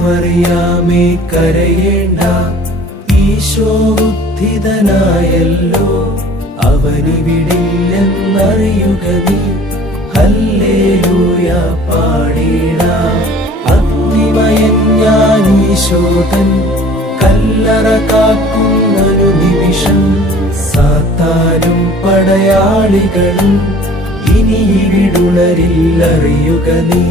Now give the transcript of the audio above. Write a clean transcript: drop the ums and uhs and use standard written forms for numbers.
മറിയാമേ കരയേണ്ട, ഈശോ ഉത്ഥിതനായല്ലോ, അവനിവിടില്ലെന്നറിയുക നീ. ഹല്ലേലൂയ പാടിടാം. അഗ്നിമയൻ ഞാൻ ഈശോതൻ, കല്ലറ കാക്കുന്നൊരു നിമിഷം. സാത്താനും പടയാളികളും ഇനി ഇവിടുണരില്ലറിയുക നീ.